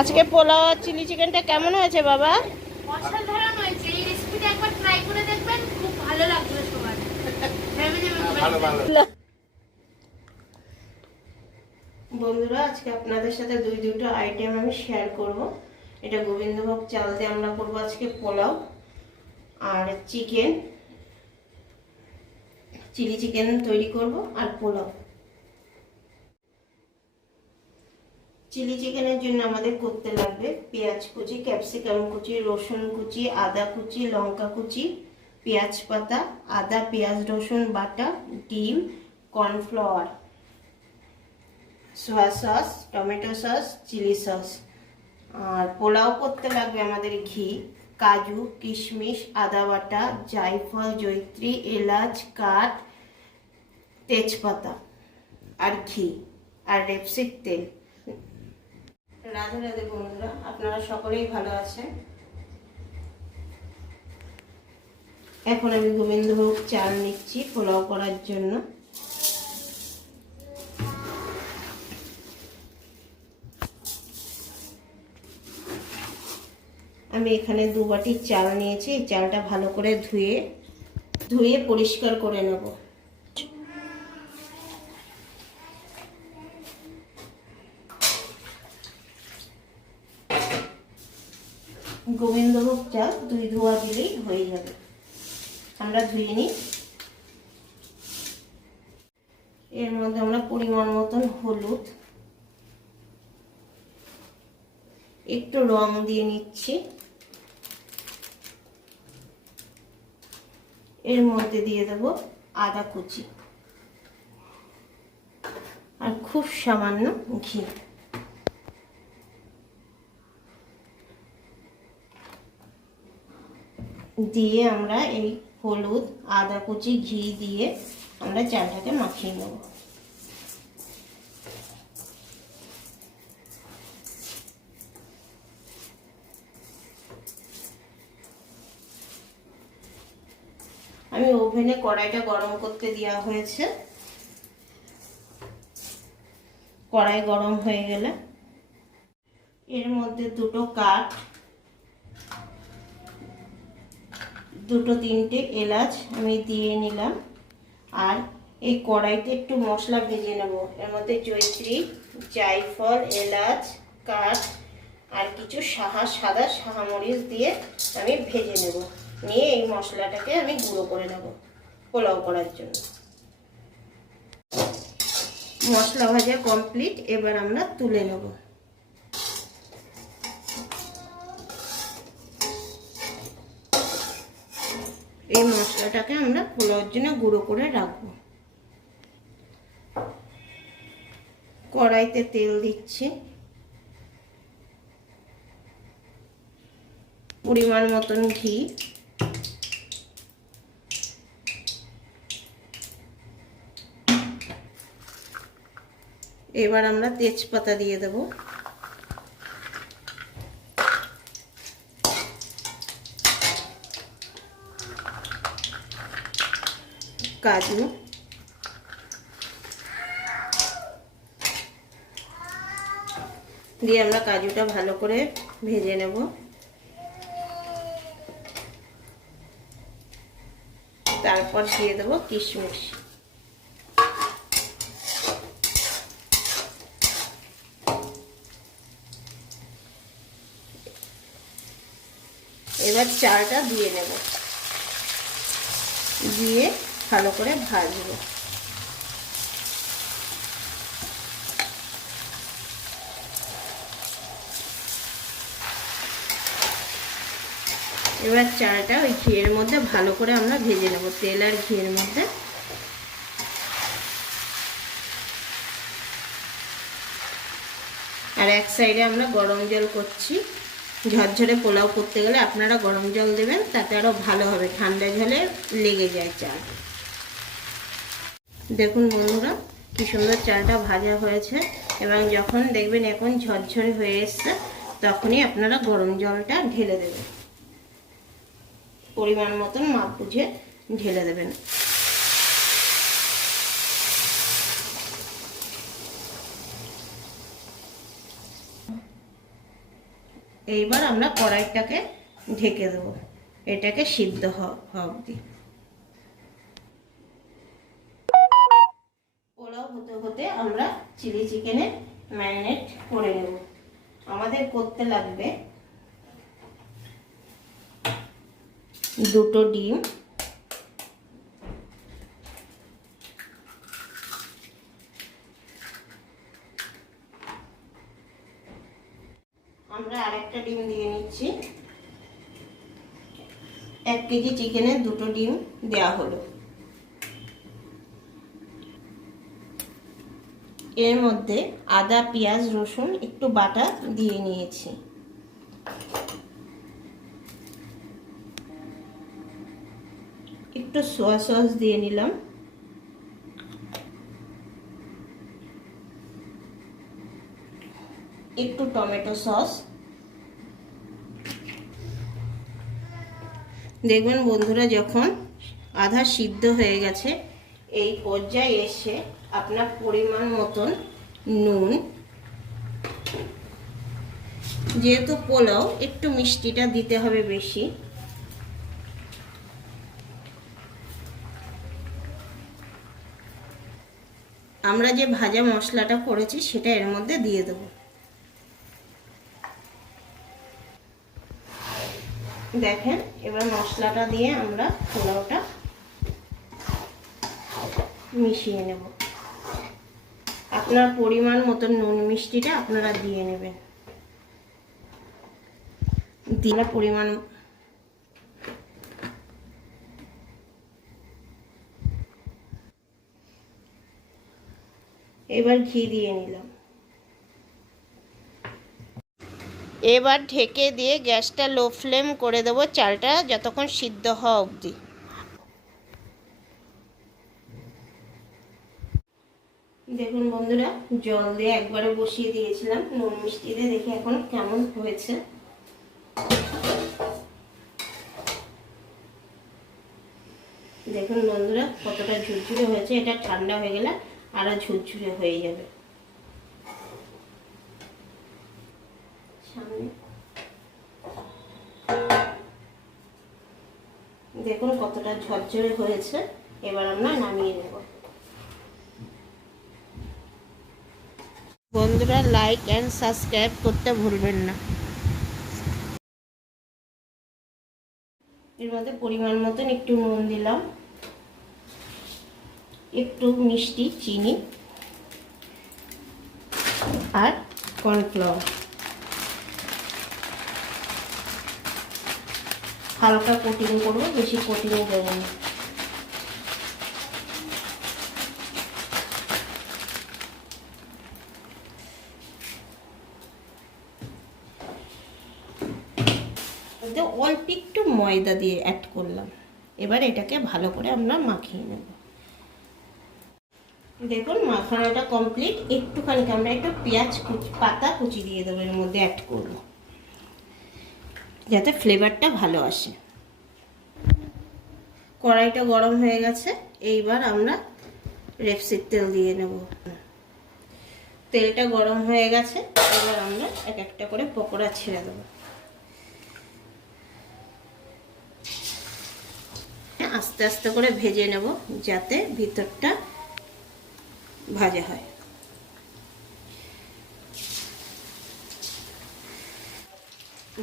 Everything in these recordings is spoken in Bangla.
আজকে পোলাও আর চিলি চিকেনটা কেমন হয়েছে বাবা? অসাধারণ হয়েছে। এই রেসিপিটা একবার ট্রাই করে দেখবেন, খুব ভালো লাগবে সবার। বন্ধুরা, আজকে আপনাদের সাথে দুটো আইটেম আমি শেয়ার করব। এটা গোবিন্দভোগ চাল দিয়ে আমরা করব আজকে পোলাও আর চিকেন, চিলি চিকেন তৈরি করব আর পোলাও। চিলি চিকেনের জন্য আমাদের করতে লাগবে পেঁয়াজ কুচি, ক্যাপসিকাম কুচি, রসুন কুচি, আদা কুচি, লঙ্কা কুচি, পেঁয়াজ পাতা, আদা পেঁয়াজ রসুন বাটা, ডিম, cornflour, soya sauce, tomato sauce, chilli sauce. আর পোলাও করতে লাগবে আমাদের ঘি, কাজু, কিশমিশ, আদা বাটা, জায়ফল, জয়িত্রী, এলাচ, কাঠ, তেজপাতা আর ঘি আর রেপসিড তেল। রাধে রাধে বন্ধুরা, আপনারা সকলেই ভালো আছেন। এখন আমি গোবিন্দভোগ চাল নিচ্ছি পোলাও করার জন্য। আমি এখানে 2 বাটি চাল নিয়েছি। এই চালটা ভালো করে ধুয়ে পরিষ্কার করে নেব। গোবিন্দভোগ চাল 2 ধোয়া দিলেই হয়ে যাবে। আমরা ধুয়ে নিই। এর মধ্যে আমরা পরিমাণ মতন হলুদ, একটু রং দিয়ে নিচ্ছি। এর মধ্যে দিয়ে দেব আদা কুচি আর খুব সামান্য ঘি। দিয়ে আমরা এই হলুদ, আদা কুচি, ঘি দিয়ে আমরা চালটাকে মাখিয়ে নেব। আমি ওভেনে কড়াইটা গরম করতে দেওয়া হয়েছে। কড়াই গরম হয়ে গেলে এর মধ্যে 2 কাঠ, 2-3টে এলাচ আমি দিয়ে নিলাম। আর এই কড়াইতে একটু মশলা ভেজে নেব। এর মধ্যে জয়িত্রী, জায়ফল, এলাচ, কাঠ আর কিছু সাদা মরিচ দিয়ে আমি ভেজে নেব। নিয়ে এই মশলাটাকে আমি গুঁড়ো করে নেব পোলাও করার জন্য। মশলা ভাজা কমপ্লিট। এবার আমরা তুলে নেব। এই মশলাটাকে আমরা পোলাওর জন্য গুঁড়ো করে রাখবো। কড়াইতে তেল দিচ্ছি, পরিমাণ মতন ঘি, এবার আমরা তেজপাতা দিয়ে দেব। কাজু, দিয়ে আমরা কাজুটা ভালো করে ভেজে নেব। তারপর দিয়ে দেব কিশমিশ। এবার চালটা দিয়ে নেব, দিয়ে ভালো করে ভাজবো। এবার চালটা ওই ঘিয়ের মধ্যে ভালো করে আমরা ভেজে নেব, তেল আর ঘিয়ের মধ্যে। আর এক সাইডে আমরা গরম জল করছি। ঝরঝরে পোলাও করতে গেলে আপনারা গরম জল দেবেন, তাতে আরো ভালো হবে। ঠান্ডা জলে লেগে যায় চাল। দেখুন বন্ধুরা, কি সুন্দর চালটা ভাজা হয়েছে। এবং যখন দেখবেন এখন ঝরঝরে হয়ে এসছে, তখনই আপনারা গরম জলটা ঢেলে দেবেন। পরিমাণ মতন মাপ বুঝে ঢেলে দেবেন। এইবার আমরা কড়াইটাকে ঢেকে দেবো, এটাকে সিদ্ধ হওয়া অবধি। পোলাও হতে হতে আমরা চিলি চিকেনে ম্যারিনেট করে নেব। আমাদের করতে লাগবে 2টো ডিম, আমরা আরেকটা ডিম দিয়ে নিচ্ছি। 1 কেজি চিকেনে 2টো ডিম দেওয়া হলো। এর মধ্যে আদা, পেঁয়াজ, রসুন একটু বাটা দিয়ে নিয়েছি। একটু সোয়া সস দিয়ে নিলাম। একটু টমেটো সস। দেখবেন বন্ধুরা, যখন আধা সিদ্ধ হয়ে গেছে, এই পর্যায়ে এসে আপনার পরিমাণ মতন নুন, যেহেতু পোলাও একটু মিষ্টিটা দিতে হবে বেশি, আমরা যে ভাজা মশলাটা করেছি সেটা এর মধ্যে দিয়ে দেব। দেখেন, এবার মশলাটা দিয়ে আমরা পোলাওটা মিশিয়ে নেব। আপনার পরিমাণ মতন নুন মিষ্টিটা আপনারা দিয়ে নেবেন। দিলে পরিমাণ এবার ঘি দিয়ে নিলাম। এবার ঢেকে দিয়ে গ্যাসটা লো ফ্লেম করে দেবো, চালটা যতক্ষণ সিদ্ধ হওয়া অবধি। দেখুন বন্ধুরা, জল দিয়ে একবারে বসিয়ে দিয়েছিলাম নুন মিষ্টি দিয়ে, দেখি এখন কেমন হয়েছে। দেখুন বন্ধুরা, কতটা ঝুরঝুরে হয়েছে। এটা ঠান্ডা হয়ে গেলে আরো ঝুরঝুরে হয়ে যাবে। দেখুন কতটা ঝরঝরে হয়েছে। এবার আমরা নামিয়ে নেব। বন্ধুরা, লাইক এন্ড সাবস্ক্রাইব করতে ভুলবেন না। এর মধ্যে পরিমাণ মতন একটু নুন দিলাম, একটু মিষ্টি চিনি আর কর্নফ্লাওয়ার। হালকা কোটিং করবো, বেশি কোটিং দেবো না। অল্প একটু ময়দা দিয়ে অ্যাড করলাম। এবার এটাকে ভালো করে আমরা মাখিয়ে নেব। দেখুন মাখানোটা কমপ্লিট। একটুখানি আমরা একটু পেঁয়াজ পাতা কুচি দিয়ে দেবো, এর মধ্যে অ্যাড করব, যাতে ফ্লেভারটা ভালো আসে। কড়াইটা গরম হয়ে গেছে। এইবার আমরা রেপসিড তেল দিয়ে নেব। তেলটা গরম হয়ে গেছে। এবার আমরা এক একটা করে পকোড়া ছেড়ে দেবো। আস্তে আস্তে করে ভেজে নেব, যাতে ভিতরটা ভাজা হয়।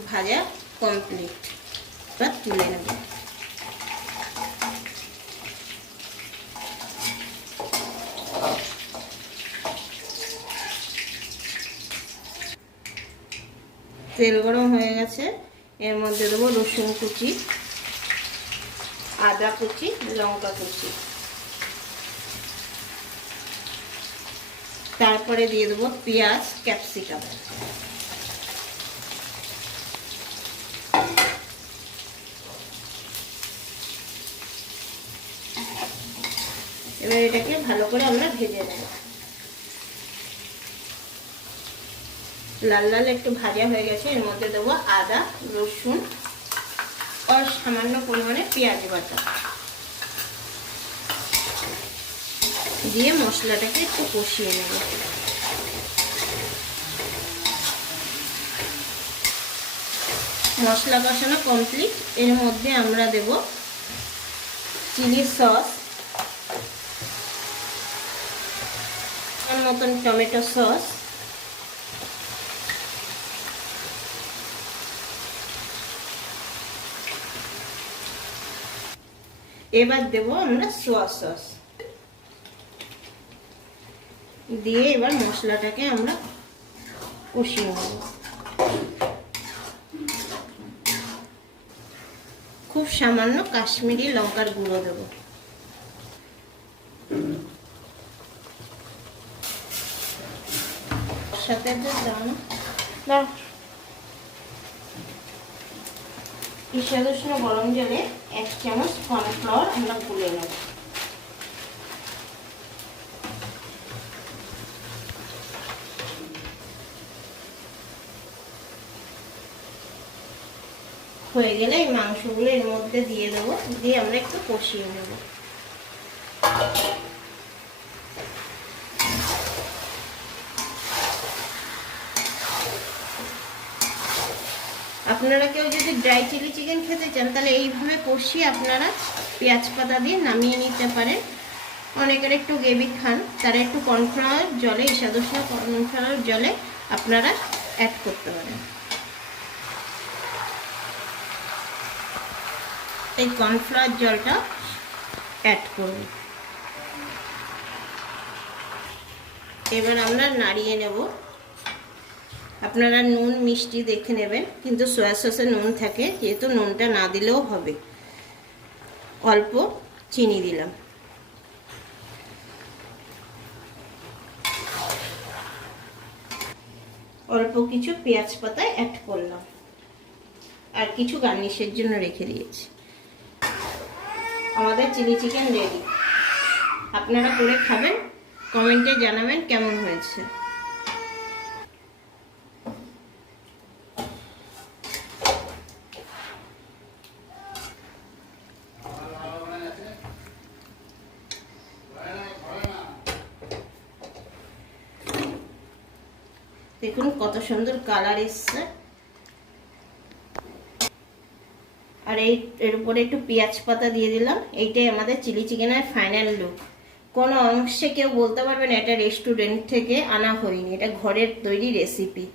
ভাজা কমপ্লিট। এবার তুলে নেব। তেল গরম হয়ে গেছে। এর মধ্যে দেবো রসুন কুচি, আদা কুচি, লঙ্কা কুচি। তারপরে দিয়ে দেবো পেঁয়াজ, ক্যাপসিকাম। এবার এটাকে ভালো করে আমরা ভেজে নেব। লাল লাল একটু ভাজা হয়ে গেছে। এর মধ্যে দেবো আদা, রসুন আর সামান্য পরিমাণে পেঁয়াজ বাটা দিয়ে মশলাটাকে একটু কষিয়ে নেব। মশলা কষানো কমপ্লিট। এর মধ্যে আমরা দেব চিলি সস, মতন টমেটো সস, এবার দেব আমরা সোয়া সস দিয়ে এবার মশলাটাকে আমরা কষিয়ে নেব। খুব সামান্য কাশ্মীরি লঙ্কার গুঁড়ো দেব। সাথে ঈশাদুষ্ণ গরম জলে 1 চামচ কর্নফ্লাওয়ার আমরা গুলে নেব। হয়ে গেলে এই মাংসগুলো এর মধ্যে দিয়ে দেবো, দিয়ে আমরা একটু কষিয়ে নেব। আপনারা কেউ যদি ড্রাই চিলি চিকেন খেতে চান তাহলে এইভাবে কষিয়ে আপনারা পেঁয়াজ পাতা দিয়ে নামিয়ে নিতে পারেন। অনেকের একটু গ্রেভি খান, তারা একটু কর্নফ্লাওয়ার জলে, ঈশাদুষ্ণ কর্নফ্লাওয়ার জলে আপনারা অ্যাড করতে পারেন। এই কর্নফ্লাওয়ার জলটা অ্যাড করব। এবার আমরা নাড়িয়ে নেব। আপনারা নুন মিষ্টি দেখে নেবেন, কিন্তু সয়া সসে নুন থাকে, যেহেতু নুনটা না দিলেও হবে। অল্প চিনি দিলাম। অল্প কিছু পেঁয়াজ পাতা অ্যাড করলাম, আর কিছু গার্নিশের জন্য রেখে দিয়েছি। আমাদের চিলি চিকেন রেডি। আপনারা করে খাবেন, কমেন্টে জানাবেন কেমন হয়েছে। দেখুন কত সুন্দর কালার এসছে। আর এর উপরে একটু পেঁয়াজ পাতা দিয়ে দিলাম। এইটাই আমাদের চিলি চিকেনের ফাইনাল লুক। কোনো অংশে কেউ বলতে পারবে না এটা রেস্টুরেন্ট থেকে আনা হয়নি, এটা ঘরের তৈরি রেসিপি।